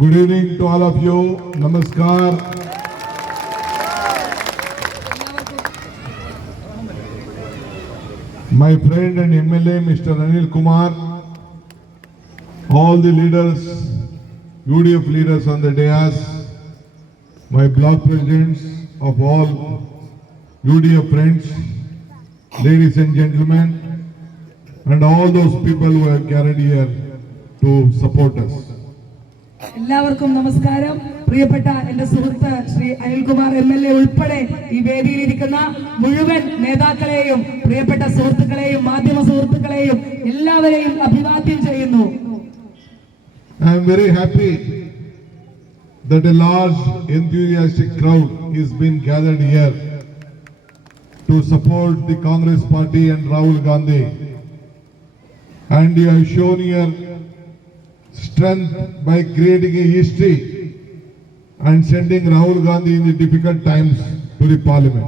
Good evening to all of you. Namaskar. My friend and MLA Mr. Anil Kumar, all the leaders, UDF leaders on the dais, my block presidents of all UDF friends, ladies and gentlemen, and all those people who have gathered here to support us. എല്ലാവർക്കും നമസ്കാരം. പ്രിയപ്പെട്ട എന്റെ സുഹൃത്ത് Shri Anilkumar MLA ഉൾപ്പെടെ ഈ വേദിയിലിരിക്കുന്ന മുഴുവൻ നേതാക്കളെയും പ്രിയപ്പെട്ട സുഹൃത്തുക്കളെയും മാധ്യമ സുഹൃത്തുക്കളെയും എല്ലാവരെയും അഭിവാദ്യം ചെയ്യുന്നു. I am very happy that a large enthusiastic crowd is being gathered here to support the Congress party and Rahul Gandhi, and you have shown your strength by creating a history and sending Rahul Gandhi in the difficult times to the parliament.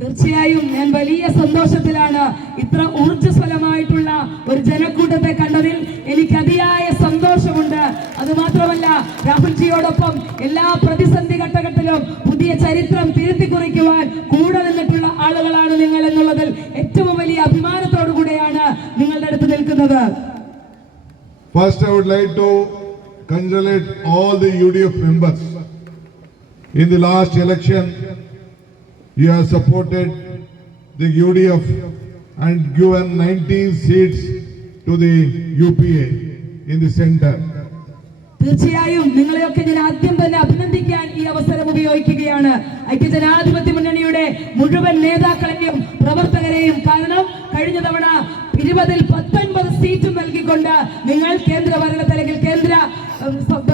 തീർച്ചയായും ഞാൻ വലിയ സന്തോഷത്തിലാണ്. ഇത്ര ഊർജ്ജസ്വലമായിട്ടുള്ള ഒരു ജനക്കൂട്ടത്തെ കണ്ടതിൽ എനിക്ക് അതിയായ സന്തോഷമുണ്ട്. അതുമാത്രമല്ല, രാഹുൽജിയോടൊപ്പം എല്ലാ പ്രതിസന്ധി ഘട്ടങ്ങളിലും പുതിയ ചരിത്രം തിരുത്തി കുറിക്കുവാൻ കൂടെ നിന്നിട്ടുള്ള ആളുകളാണ് നിങ്ങൾ എന്നുള്ളതിൽ ഏറ്റവും വലിയ അഭിമാനത്തോടു കൂടെയാണ് നിങ്ങളുടെ അടുത്ത് നിൽക്കുന്നത്. First, I would like to congratulate all the UDF members. In the last election, you have supported the UDF and given 19 seats to the UPA in the center. തീർച്ചയായും നിങ്ങളെയൊക്കെ ഞാൻ ആദ്യം തന്നെ അഭിനന്ദിക്കാൻ ഈ അവസരം ഉപയോഗിക്കുകയാണ്. ഐക്യജനാധിപത്യ മുന്നണിയുടെ മുഴുവൻ നേതാക്കളെയും പ്രവർത്തകരെയും. കാരണം കഴിഞ്ഞ തവണ 20-ൽ 19 സീറ്റ് നൽകിക്കൊണ്ട് നിങ്ങൾ കേന്ദ്ര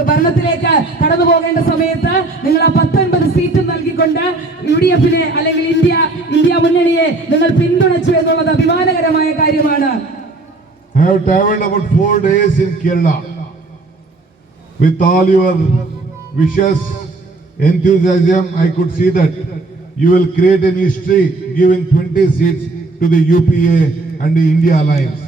ഭരണത്തിലേക്ക് കടന്നു പോകേണ്ട സമയത്ത് നിങ്ങൾ ആ 19 സീറ്റ് നൽകിക്കൊണ്ട് UDFനെ അല്ലെങ്കിൽ ഇന്ത്യ മുന്നണിയെ നിങ്ങൾ പിന്തുണച്ചു എന്നുള്ളത് അഭിമാനകരമായ കാര്യമാണ്. I have traveled about 4 days in Kerala. With all your wishes, enthusiasm, I could see that you will create an history giving 20 seats to the UPA and the India Alliance.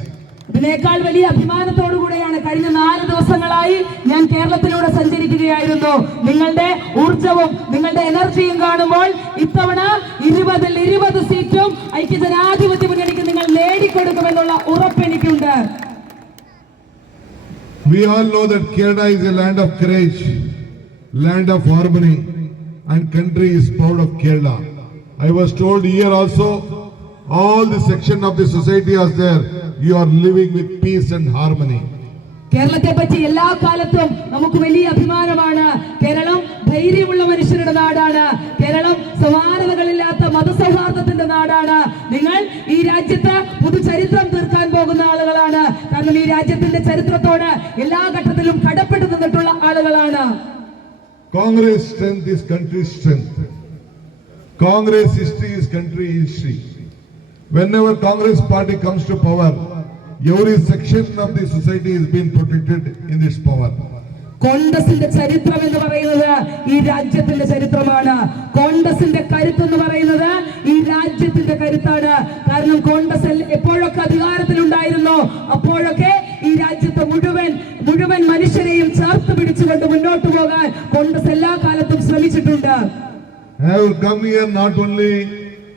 ഇതിനേക്കാൾ വലിയ അഭിമാനത്തോടു കൂടെയാണ് കഴിഞ്ഞ 4 ദിവസങ്ങളായി ഞാൻ കേരളത്തിലൂടെ സഞ്ചരിക്കുകയായിരുന്നു. നിങ്ങളുടെ ഊർജവും നിങ്ങളുടെ എനർജിയും കാണുമ്പോൾ ഇത്തവണ 20-ൽ 20 സീറ്റും ഐക്യജനാധിപത്യ മുന്നണിക്ക് നിങ്ങൾ നേടിക്കൊടുക്കുമെന്നുള്ള ഉറപ്പ് എനിക്കുണ്ട്. We all know that Kerala is a land of courage, land of harmony, and country is proud of Kerala. I was told here also, all the section of the society is there. You are living with peace and harmony. കേരളത്തെ പറ്റി എല്ലാ കാലത്തും നമുക്ക് വലിയ അഭിമാനമാണ്. കേരളം ധൈര്യമുള്ള മനുഷ്യരുടെ നാടാണ്. കേരളം സമാനതകളില്ലാത്ത മതസൗഹാർദ്ദത്തിന്റെ നാടാണ്. നിങ്ങൾ ഈ രാജ്യത്ത് പുതുചരിത്രം തീർക്കാൻ പോകുന്ന ആളുകളാണ്. കാരണം ഈ രാജ്യത്തിന്റെ ചരിത്രത്തോട് എല്ലാ ഘട്ടത്തിലും കടപ്പെട്ടു നിന്നിട്ടുള്ള ആളുകളാണ്. Congress strength is country's strength. Congress history is country history. Whenever Congress party comes to power, every section of the society is being protected in its power. കോൺഗ്രസിന്റെ ചരിത്രം എന്ന് പറയുന്നത് ഈ രാജ്യത്തിന്റെ ചരിത്രമാണ്. കോൺഗ്രസിന്റെ കരുത്ത് എന്ന് പറയുന്നത് ഈ രാജ്യത്തിന്റെ കരുത്താണ്. കാരണം കോൺഗ്രസ് എപ്പോഴൊക്കെ അധികാരത്തിലുണ്ടായിരുന്നോ അപ്പോഴൊക്കെ ഈ രാജ്യത്തെ മുഴുവൻ മനുഷ്യരെയും ചേർത്ത് പിടിച്ചുകൊണ്ട് മുന്നോട്ട് പോകാൻ കോൺഗ്രസ് എല്ലാ കാലത്തും ശ്രമിച്ചിട്ടുണ്ട്. I have come here not only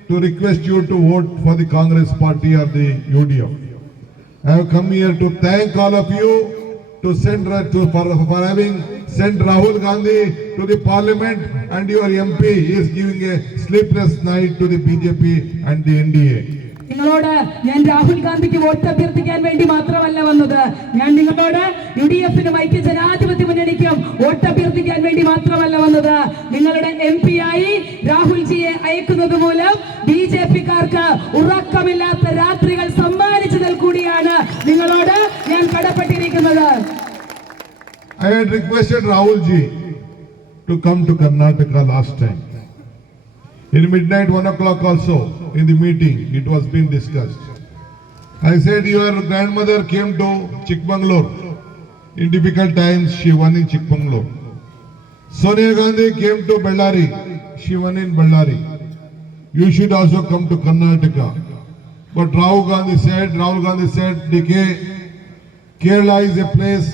to request you to vote for the Congress party or the UDF. I have come here to thank all of you for having sent Rahul Gandhi to the parliament, and your MP is giving a sleepless night to the BJP and the NDA. നിങ്ങളോട് ഞാൻ രാഹുൽ ഗാന്ധിക്ക് vote അഭ്യർത്ഥിക്കാൻ വേണ്ടി മാത്രമല്ല വന്നത്. ഞാൻ നിങ്ങളോട് UDFനും ഐക്യജനാധിപത്യ മുന്നണിക്കും vote അഭ്യർത്ഥിക്കാൻ വേണ്ടി മാത്രമല്ല വന്നത്. നിങ്ങളുടെ MP ആയി രാഹുൽജിയെ അയക്കുന്നത് മൂലം BJPക്കാർക്ക് ഉറക്കമില്ലാത്ത രാത്രികൾ സമ്മാനിച്ചതിൽ കൂടിയാണ് നിങ്ങളോട് ഞാൻ കടപ്പെട്ടിരിക്കുന്നത്. I had requested Rahulji to come to Karnataka last time. In midnight, 1 o'clock also, in the meeting, it was being discussed. I said, your grandmother came to Chikmagalur. In difficult times, she won in Chikmagalur. Sonia Gandhi came to Bellary. She won in Bellary. You should also come to Karnataka. But Rahul Gandhi said, DK, Kerala is a place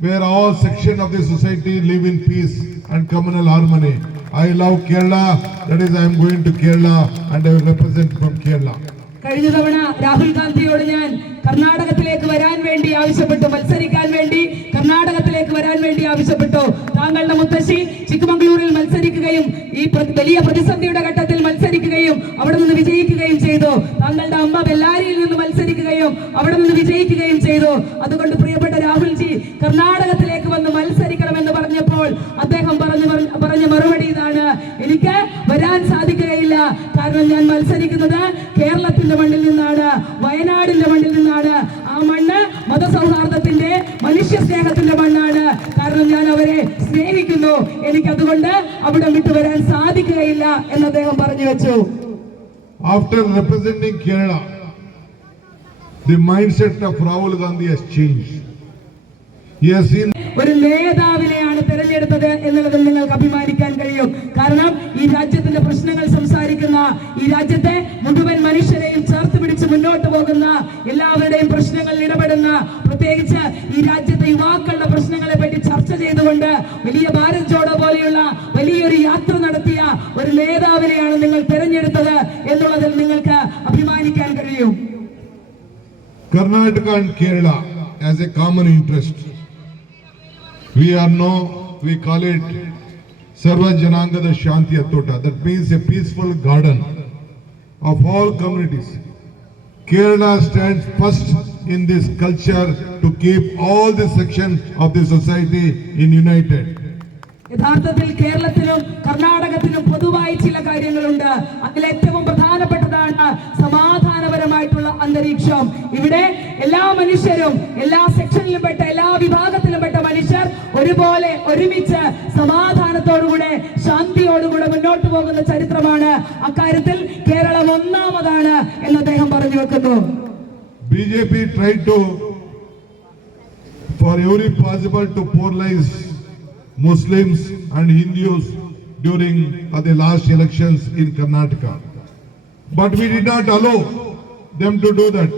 where all section of the society live in peace and communal harmony. I love Kerala, that is I am going to Kerala and I will represent from Kerala. കഴിഞ്ഞ തവണ രാഹുൽ ഗാന്ധിയോട് ഞാൻ കർണാടകത്തിലേക്ക് വരാൻ വേണ്ടി ആവശ്യപ്പെട്ടു, മത്സരിക്കാൻ വേണ്ടി കർണാടകത്തിലേക്ക് വരാൻ വേണ്ടി ആവശ്യപ്പെട്ടു. താങ്കളുടെ മുത്തശ്ശി ചിക്കമംഗളൂരിൽ മത്സരിക്കുകയും ഈ വലിയ പ്രതിസന്ധിയുടെ ഘട്ടത്തിൽ മത്സരിക്കുകയും അവിടെ നിന്ന് വിജയിക്കുകയും ചെയ്തു. താങ്കളുടെ അമ്മ ബെല്ലാരിയിൽ നിന്ന് മത്സരിക്കുകയും അവിടെ നിന്ന് വിജയിക്കുകയും ചെയ്തു. അതുകൊണ്ട് പ്രിയപ്പെട്ട രാഹുൽജി, കർണാടകത്തിലേക്ക് വന്ന് മത്സരിക്കണമെന്ന് പറഞ്ഞപ്പോൾ അദ്ദേഹം പറഞ്ഞ മറുപടി ഇതാണ്: എനിക്ക് വരാൻ സാധിക്കുകയില്ല, കാരണം ഞാൻ മത്സരിക്കുന്നത് കേരളത്തിന്റെ മണ്ണിൽ നിന്നാണ്, വയനാടിന്റെ മണ്ണിൽ നിന്നാണ്. ആ മണ്ണ് മതസൗഹാർദ്ദത്തിന്റെ, മനുഷ്യ സ്നേഹത്തിന്റെ മണ്ണാണ്. കാരണം ഞാൻ അവരെ സ്നേഹിക്കുന്നു, എനിക്കതുകൊണ്ട് അവിടെ വിട്ടു വരാൻ സാധിക്കുകയില്ല എന്ന് അദ്ദേഹം പറഞ്ഞു വെച്ചു. After representing Kerala, the mindset of Rahul Gandhi has changed. He has seen ഒരു നേതാവിനെയാണ് തെരഞ്ഞെടുത്തത് എന്നുള്ളതിൽ നിങ്ങൾക്ക് അഭിമാനിക്കാൻ കഴിയും. കാരണം ഈ രാജ്യത്തിന്റെ പ്രശ്നങ്ങൾ സംസാരിക്കുന്ന, ഈ രാജ്യത്തെ മുഴുവൻ മനുഷ്യരെയും ചേർത്ത് പിടിച്ച് മുന്നോട്ട് പോകുന്ന, എല്ലാവരുടെയും പ്രശ്നങ്ങളിൽ ഇടപെടുന്ന, പ്രത്യേകിച്ച് ഈ രാജ്യത്തെ യുവാക്കളുടെ പ്രശ്നങ്ങളെ പറ്റി ചർച്ച ചെയ്തുകൊണ്ട് വലിയ ഭാരത് ജോഡോ പോലെയുള്ള വലിയൊരു യാത്ര നടത്തിയ ഒരു നേതാവിനെയാണ് നിങ്ങൾ തെരഞ്ഞെടുത്തത് എന്നുള്ളതിൽ നിങ്ങൾക്ക് അഭിമാനിക്കാൻ കഴിയും. Karnataka and Kerala as a common interest. We call it Sarva Janangada Shanti Atota. That means a peaceful garden of all communities. Kerala stands first in this culture to keep all the sections of the society united. യഥാർത്ഥത്തിൽ കേരളത്തിലും കർണാടകത്തിലും പൊതുവായി ചില കാര്യങ്ങളുണ്ട്. അതിൽ ഏറ്റവും പ്രധാനപ്പെട്ടതാണ് സമാധാനപരമായിട്ടുള്ള അന്തരീക്ഷം. ഇവിടെ എല്ലാ മനുഷ്യരും, എല്ലാ സെക്ഷനിലും പെട്ട, എല്ലാ വിഭാഗത്തിലും പെട്ട മനുഷ്യർ ഒരുപോലെ ഒരുമിച്ച് സമാധാനത്തോടുകൂടെ, ശാന്തിയോടുകൂടെ മുന്നോട്ട് പോകുന്ന ചരിത്രമാണ്. അക്കാര്യത്തിൽ കേരളം ഒന്നാമതാണ് എന്ന് അദ്ദേഹം പറഞ്ഞു വെക്കുന്നു. BJP tried to, for every possible, to polarize Muslims and Hindus during the last elections in Karnataka. But we did not allow them to do that.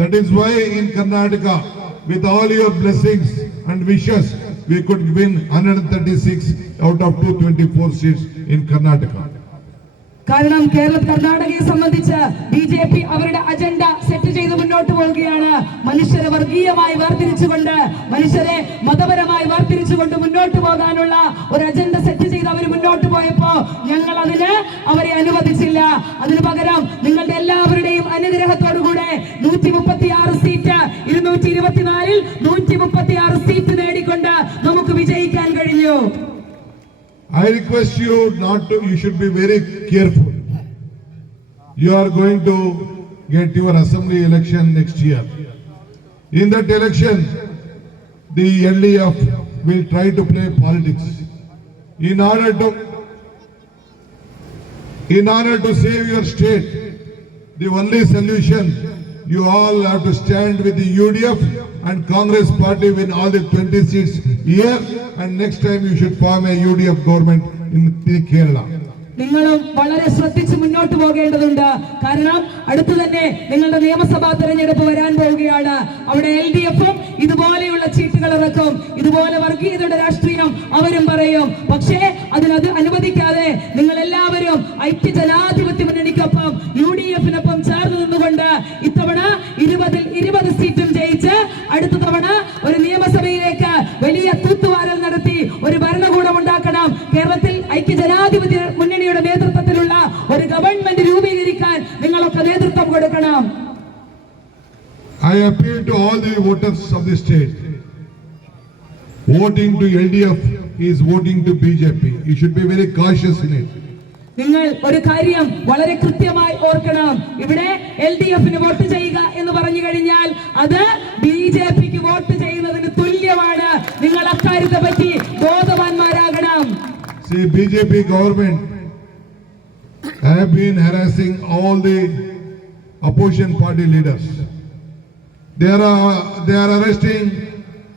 That is why in Karnataka, with all your blessings and wishes, we could win 136 out of 224 seats in Karnataka. കാരണം കർണാടകയെ സംബന്ധിച്ച് BJP അവരുടെ agenda set ചെയ്ത് മുന്നോട്ട് പോവുകയാണ്. മനുഷ്യരെ വർഗീയമായി വേർതിരിച്ചുകൊണ്ട്, മനുഷ്യരെ മതപരമായി വേർതിരിച്ചുകൊണ്ട് മുന്നോട്ട് പോകാനുള്ള ഒരു അജണ്ട സെറ്റ് ചെയ്ത് അവർ മുന്നോട്ട് പോയപ്പോ ഞങ്ങൾ അവരെ അനുവദിച്ചില്ല. അതിനു പകരം നിങ്ങളുടെ എല്ലാവരുടെയും അനുഗ്രഹത്തോടുകൂടെ 136 സീറ്റ് 224-ൽ 136 സീറ്റ് നേടിക്കൊണ്ട് നമുക്ക് വിജയിക്കാൻ കഴിഞ്ഞു. I request you not to, you should be very careful. You are going to get your assembly election next year. In that election, the LDF will try to play politics. In order to save your state, the only solution, you all have to stand with the UDF and Congress party win all the 20 seats here, and next time you should form a UDF government in Kerala. നിങ്ങളും വളരെ ശ്രദ്ധിച്ച് മുന്നോട്ട് പോകേണ്ടതുണ്ട്. കാരണം അടുത്തു തന്നെ നിങ്ങളുടെ നിയമസഭാ തെരഞ്ഞെടുപ്പ് വരാൻ പോവുകയാണ്. അവിടെ LDF-ഉം ഇതുപോലെയുള്ള ചീട്ടുകൾ ഇറക്കും, ഇതുപോലെ വർഗീയതയുടെ രാഷ്ട്രീയം അവരും പറയും. പക്ഷേ അതിനത് അനുവദിക്കാതെ നിങ്ങൾ എല്ലാവരും ഐക്യ ജനാധിപത്യ മുന്നണിക്കൊപ്പം UDF-നൊപ്പം ചേർന്ന് നിന്നുകൊണ്ട് ഇത്തവണ 20-ൽ 20 സീറ്റും ജയിച്ച് അടുത്ത തവണ ഒരു നിയമസഭയിലേക്ക് വലിയ തൂത്തുവാരൽ നടത്തി ഒരു ഭരണകൂടം ഉണ്ടാക്കണം. കേരളത്തിൽ ഐക്യ ജനാധിപത്യ മുന്നണിയുടെ നേതൃത്വത്തിലുള്ള ഒരു ഗവൺമെന്റ് രൂപീകരിക്കാൻ നിങ്ങളൊക്കെ നേതൃത്വം കൊടുക്കണം. I appeal to all the voters of the state. Voting to LDF is voting to BJP. You should be very cautious in it. നിങ്ങൾ ഒരു കാര്യം വളരെ കൃത്യമായി ഓർക്കണം. ഇവിടെ LDF-ന് വോട്ട് ചെയ്യുക എന്ന് പറഞ്ഞു കഴിഞ്ഞാൽ അത് BJP-ക്ക് വോട്ട് ചെയ്യുന്നതിന് തുല്യമാണ്. നിങ്ങൾ അക്കാര്യത്തെ പറ്റി ബോധവാന്മാരാകണം. See, BJP government have been harassing all the opposition party leaders. They are arresting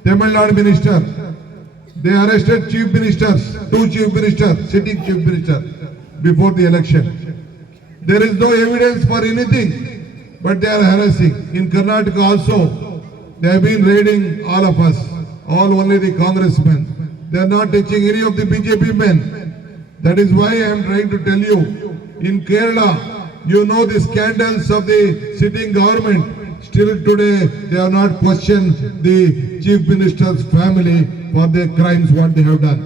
Tamil Nadu minister. They arrested chief ministers, 2 chief ministers, sitting chief minister before the election. There is no evidence for anything, but they are harassing. In Karnataka also, they have been raiding all of us. all only the congressmen. They are not touching any of the BJP men. That is why I am trying to tell you, in Kerala, you know the scandals of the sitting government. Still today, they have not questioned the chief minister's family for their crimes, what they have done.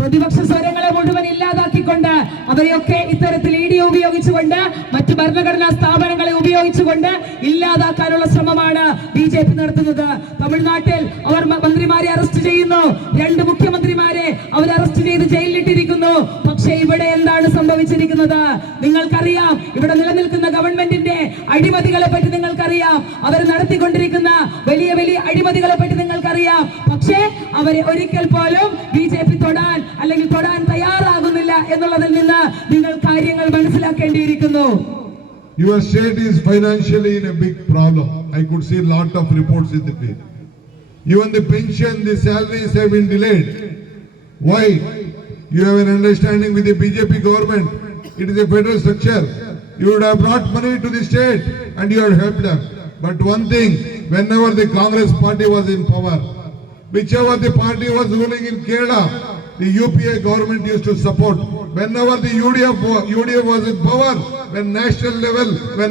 പ്രതിപക്ഷ സ്വരങ്ങളെ മുഴുവൻ ഇല്ലാതാക്കിക്കൊണ്ട് അവരെയൊക്കെ ഇത്തരത്തിൽ E D ഉപയോഗിച്ചുകൊണ്ട് മറ്റു ഭരണഘടനാ സ്ഥാപനങ്ങളെ ഉപയോഗിച്ചുകൊണ്ട് ഇല്ലാതാക്കാനുള്ള ശ്രമമാണ് BJP നടത്തുന്നത്. തമിഴ്നാട്ടിൽ അവർ മന്ത്രിമാരെ അറസ്റ്റ് ചെയ്യുന്നു, 2 മുഖ്യമന്ത്രിമാരെ അവർ അറസ്റ്റ് ചെയ്ത് ജയിലിലിട്ടിരിക്കുന്നു. പക്ഷേ ഇവിടെ എന്താണ് സംഭവിച്ചിരിക്കുന്നത്? നിങ്ങൾക്കറിയാം, ഇവിടെ നിലനിൽക്കുന്ന ഗവൺമെന്റിന്റെ അഴിമതികളെ പറ്റി നിങ്ങൾക്കറിയാം, അവർ നടത്തിക്കൊണ്ടിരിക്കുന്ന വലിയ വലിയ അഴിമതികളെ പറ്റി നിങ്ങൾക്കറിയാം. പക്ഷേ അവരെ ഒരിക്കൽ പോലും BJP തൊടാൻ അല്ലെങ്കിൽ തൊടാൻ തയ്യാറാകുന്നില്ല എന്നുള്ളതിൽ നിന്ന് നിങ്ങൾ കാര്യങ്ങൾ മനസ്സിലാക്കേണ്ടിയിരിക്കുന്നു. Your state is financially in a big problem. I could see a lot of reports in the day. Even the pension, the salaries have been delayed. Why? You have an understanding with the BJP government. It is a federal structure. You would have brought money to the state and you have helped them. But one thing, whenever the Congress party was in power, whichever the party was ruling in Kerala, the UPA government used to support. Whenever the UDF was in power, when national level, when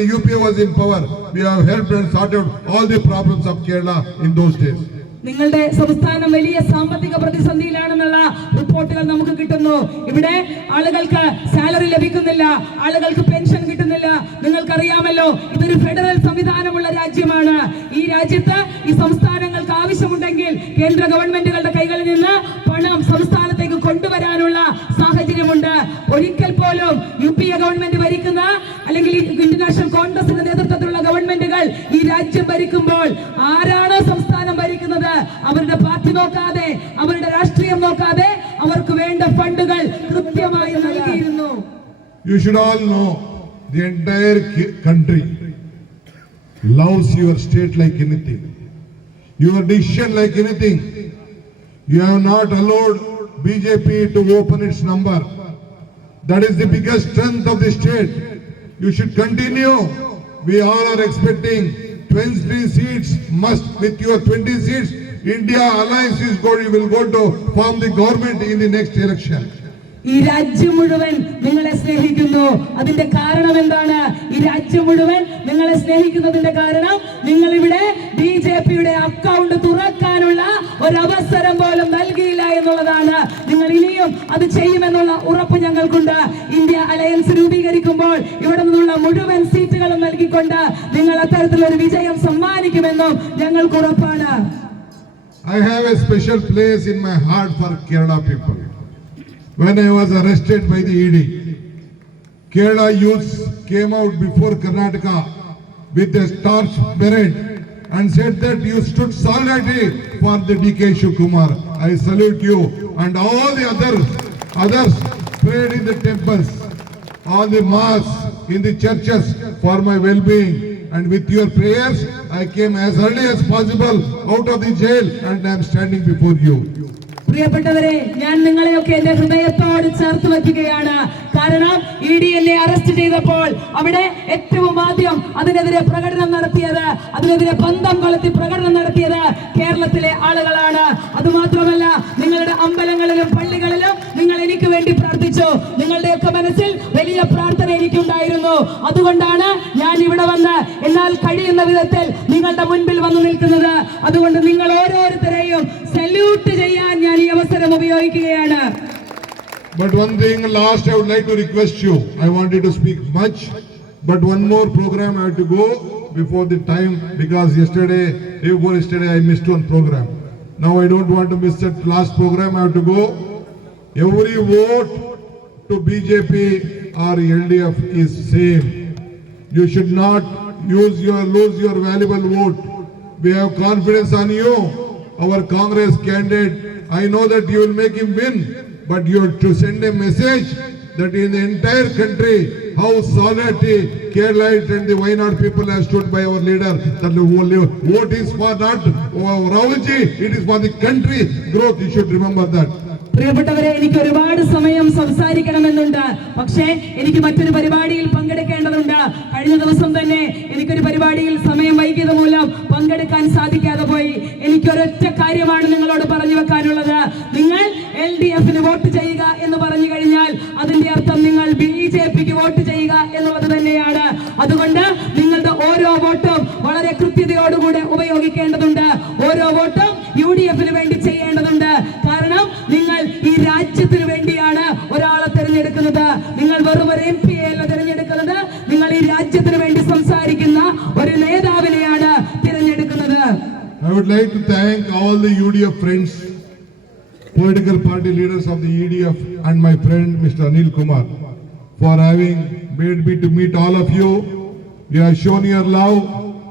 the UPA was in power, we have helped and sorted all the problems of Kerala in those days. നിങ്ങളുടെ സംസ്ഥാനം വലിയ സാമ്പത്തിക പ്രതിസന്ധിയിലാണെന്നുള്ള റിപ്പോർട്ടുകൾ നമുക്ക് കിട്ടുന്നു. ഇവിടെ ആളുകൾക്ക് salary ലഭിക്കുന്നില്ല, ആളുകൾക്ക് പെൻഷൻ കിട്ടുന്നില്ല. നിങ്ങൾക്കറിയാമല്ലോ, ഇതൊരു ഫെഡറൽ സംവിധാനമുള്ള രാജ്യമാണ്. ഈ രാജ്യത്ത് ഈ സംസ്ഥാനങ്ങൾക്ക് ആവശ്യമുണ്ടെങ്കിൽ കേന്ദ്ര ഗവൺമെന്റുകളുടെ കൈകളിൽ നിന്ന് പണം സംസ്ഥാനത്തേക്ക് കൊണ്ടുവരാനുള്ള സാഹചര്യമുണ്ട്. ഒരിക്കൽ പോലും UPA ഗവൺമെന്റ് ഭരിക്കുന്ന അല്ലെങ്കിൽ ഇന്റർനാഷണൽ കോൺഗ്രസിന്റെ നേതൃത്വത്തിലുള്ള ഗവൺമെന്റുകൾ ഈ രാജ്യം ഭരിക്കുമ്പോൾ ആരാണ് സംസ്ഥാനം ഭരിക്കുന്നത്? അവരുടെ പാർട്ടി നോക്കാതെ, അവരുടെ രാഷ്ട്രീയം നോക്കാതെ അവർക്ക് വേണ്ട ഫണ്ടുകൾ കൃത്യമായി നൽകിയിരുന്നു. You should all know the entire country loves your state like anything, your decision like anything. You have not allowed BJP to open its number. That is the biggest strength of the state. You should continue. We all are expecting 23 seats must. With your 20 seats, India alliance is going, will go to form the government in the next election. ഈ രാജ്യം മുഴുവൻ നിങ്ങളെ സ്നേഹിക്കുന്നു. അതിന്റെ കാരണം എന്താണ്? ഈ രാജ്യം മുഴുവൻ നിങ്ങളെ സ്നേഹിക്കുന്നതിന്റെ കാരണം നിങ്ങൾ ഇവിടെ BJPയുടെ അക്കൗണ്ട് തുറക്കാനുള്ള ഒരവസരം പോലും നൽകിയില്ല എന്നുള്ളതാണ്. നിങ്ങൾ ഇനിയും അത് ചെയ്യുമെന്നുള്ള ഉറപ്പ് ഞങ്ങൾക്കുണ്ട്. ഇന്ത്യ അലയൻസ് രൂപീകരിക്കുമ്പോൾ ഇവിടെ നിന്നുള്ള മുഴുവൻ സീറ്റുകളും നൽകിക്കൊണ്ട് നിങ്ങൾ അത്തരത്തിലൊരു വിജയം സമ്മാനിക്കുമെന്നും ഞങ്ങൾക്ക് ഉറപ്പാണ്. I have a special place in my heart for Kerala people. When I was arrested by the ED, Kerala youths came out before Karnataka with a starch beret and said that you stood solidarity for the DK Shivakumar. I salute you, and all the others prayed in the temples, all the mass in the churches for my well-being. And with your prayers, I came as early as possible out of the jail and I am standing before you. പ്രിയപ്പെട്ടവരെ, ഞാൻ നിങ്ങളെയൊക്കെ എന്റെ ഹൃദയത്തോട് ചേർത്ത് വയ്ക്കുകയാണ്. കാരണം ED എന്നെ arrest ചെയ്തപ്പോൾ അവിടെ ഏറ്റവും ആദ്യം അതിനെതിരെ പ്രകടനം നടത്തിയത്, അതിനെതിരെ പന്തം കൊളുത്തി പ്രകടനം നടത്തിയത് കേരളത്തിലെ ആളുകളാണ്. അതുമാത്രമല്ല, നിങ്ങളുടെ അമ്പലങ്ങളിലും പള്ളികളിലും നിങ്ങൾ എനിക്ക് വേണ്ടി പ്രാർത്ഥിച്ചു. നിങ്ങളുടെയൊക്കെ മനസ്സിൽ വലിയ പ്രാർത്ഥന എനിക്കുണ്ടായിരുന്നു. അതുകൊണ്ടാണ് ഞാൻ ഇവിടെ വന്ന് എന്നാൽ കഴിയുന്ന വിധത്തിൽ നിങ്ങളുടെ മുൻപിൽ വന്നു നിൽക്കുന്നത്. അതുകൊണ്ട് നിങ്ങൾ ഓരോരുത്തരെയും സല്യൂട്ട് ചെയ്യാൻ ഞാൻ ഈ അവസരം ഉപയോഗിക്കുകയാണ്. But one thing last I would like to request you. I wanted to speak much, but one more program I have to go before the time, because yesterday I missed one program. Now I don't want to miss that last program. I have to go. Every vote to BJP or LDF is same. You should not lose your valuable vote. We have confidence on you. Our Congress candidate, I know that you will make him win, but you have to send a message that in the entire country, how solidarity Keralite and the Wayanad people have stood by our leader, that the vote is for not Rahulji, it is for the country growth. You should remember that. പ്രിയപ്പെട്ടവരെ, എനിക്ക് ഒരുപാട് സമയം സംസാരിക്കണമെന്നുണ്ട്. പക്ഷേ എനിക്ക് മറ്റൊരു പരിപാടിയിൽ പങ്കെടുക്കേണ്ടതുണ്ട്. കഴിഞ്ഞ ദിവസം തന്നെ എനിക്കൊരു പരിപാടിയിൽ സമയം വൈകിയത് മൂലം പങ്കെടുക്കാൻ സാധിക്കാതെ പോയി. എനിക്കൊരൊറ്റ കാര്യമാണ് നിങ്ങളോട് പറഞ്ഞു വെക്കാനുള്ളത്. നിങ്ങൾ LDF-ന് വോട്ട് ചെയ്യുക എന്ന് പറഞ്ഞു കഴിഞ്ഞാൽ അതിന്റെ അർത്ഥം നിങ്ങൾ BJP-ക്ക് വോട്ട് ചെയ്യുക എന്നുള്ളത് തന്നെയാണ്. അതുകൊണ്ട് നിങ്ങളുടെ ഓരോ വോട്ടും വളരെ കൃത്യതയോടുകൂടെ ഉപയോഗിക്കേണ്ടതുണ്ട്. ഓരോ വോട്ടും UDF-ന് വേണ്ടി ചെയ്യേണ്ടതുണ്ട്. കാരണം നിങ്ങൾ ഈ രാജ്യത്തിന് വേണ്ടിയാണ് ഒരാളെ തിരഞ്ഞെടുക്കുന്നത്. നിങ്ങൾ വെറും ഒരു MP അല്ല തിരഞ്ഞെടുക്കുന്നത്, നിങ്ങൾ ഈ രാജ്യത്തിന് വേണ്ടി സംസാരിക്കുന്ന ഒരു നേതാവിനെയാണ് തിരഞ്ഞെടുക്കുന്നത്. I would like to thank all the UDF friends, political party leaders of the EDF and my friend Mr. Anil Kumar for having made me to meet all of you. You have shown your love.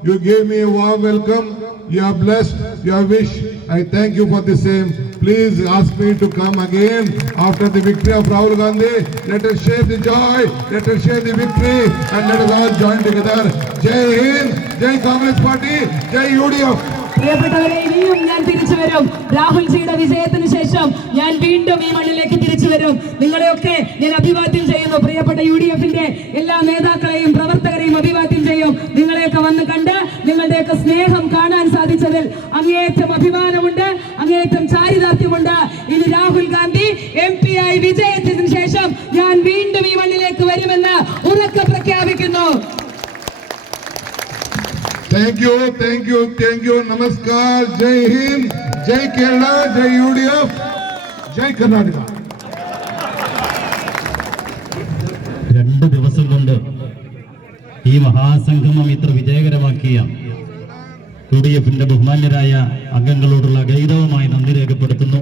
You gave me a warm welcome. You have blessed. You have wished. I thank you for the same. Please ask me to come again after the victory of Rahul Gandhi. Let us share the joy. Let us share the victory and let us all join together. Jai Hind, Jai Congress Party, Jai UDF. പ്രിയപ്പെട്ടവരെ, ഇനിയും ഞാൻ തിരിച്ചു വരും. രാഹുൽജിയുടെ വിജയത്തിന് ശേഷം ഞാൻ വീണ്ടും ഈ മണ്ണിലേക്ക് തിരിച്ചു വരും. നിങ്ങളെയൊക്കെ ഞാൻ അഭിവാദ്യം ചെയ്യുന്നു. പ്രിയപ്പെട്ട UDF-ന്റെ എല്ലാ നേതാക്കളെയും പ്രവർത്തകരെയും അഭിവാദ്യം ചെയ്യും. നിങ്ങളെയൊക്കെ വന്ന് കണ്ട് നിങ്ങളുടെയൊക്കെ സ്നേഹം കാണാൻ സാധിച്ചതിൽ അങ്ങേയറ്റം അഭിമാനമുണ്ട്, അങ്ങേയറ്റം ചാരിതാർത്ഥ്യമുണ്ട്. ഇനി രാഹുൽ ഗാന്ധി MP ആയി വിജയിച്ചതിന് ശേഷം ഞാൻ വീണ്ടും ഈ മണ്ണിലേക്ക് വരുമെന്ന് ഉറക്കെ പ്രഖ്യാപിക്കുന്നു. Thank you, thank you, thank you. Namaskar, Jai Hind, Jai Kerala, Jai UDF, Jai Karnataka. 2 ദിവസം കൊണ്ട് ഈ മഹാസംഗമം ഇത്ര വിജയകരമാക്കിയ UDF-ന്റെ ബഹുമാന്യരായ അംഗങ്ങളോടുള്ള ഗൈരവമായി നന്ദി രേഖപ്പെടുത്തുന്നു.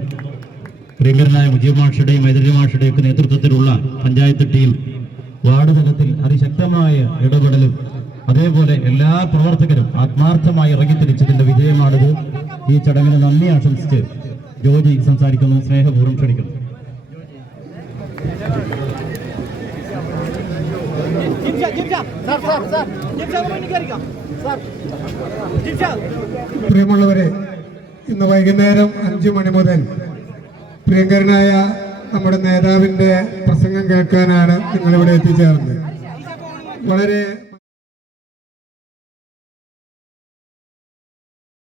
പ്രിയങ്കരനായ മുജീബ് മാഷയുടെയും മൈതരി മാഷയുടെയും ഒക്കെ നേതൃത്വത്തിലുള്ള പഞ്ചായത്ത് ടീം വാർഡ് തലത്തിൽ അതിശക്തമായ ഇടപെടലും അതേപോലെ എല്ലാ പ്രവർത്തകരും ആത്മാർത്ഥമായി ഇറങ്ങിത്തിരിച്ചതിന്റെ വിജയമാണിത്. ഈ ചടങ്ങിന് നന്ദി ആശംസിച്ച് ജോജി സംസാരിക്കുന്നു. സ്നേഹപൂർവ്വം ക്ഷണിക്കുന്നു. പ്രിയമുള്ളവരെ, ഇന്ന് വൈകുന്നേരം 5 മണി മുതൽ പ്രിയങ്കരനായ നമ്മുടെ നേതാവിന്റെ പ്രസംഗം കേൾക്കാനാണ് നിങ്ങളിവിടെ എത്തിച്ചേർന്നത്. വളരെ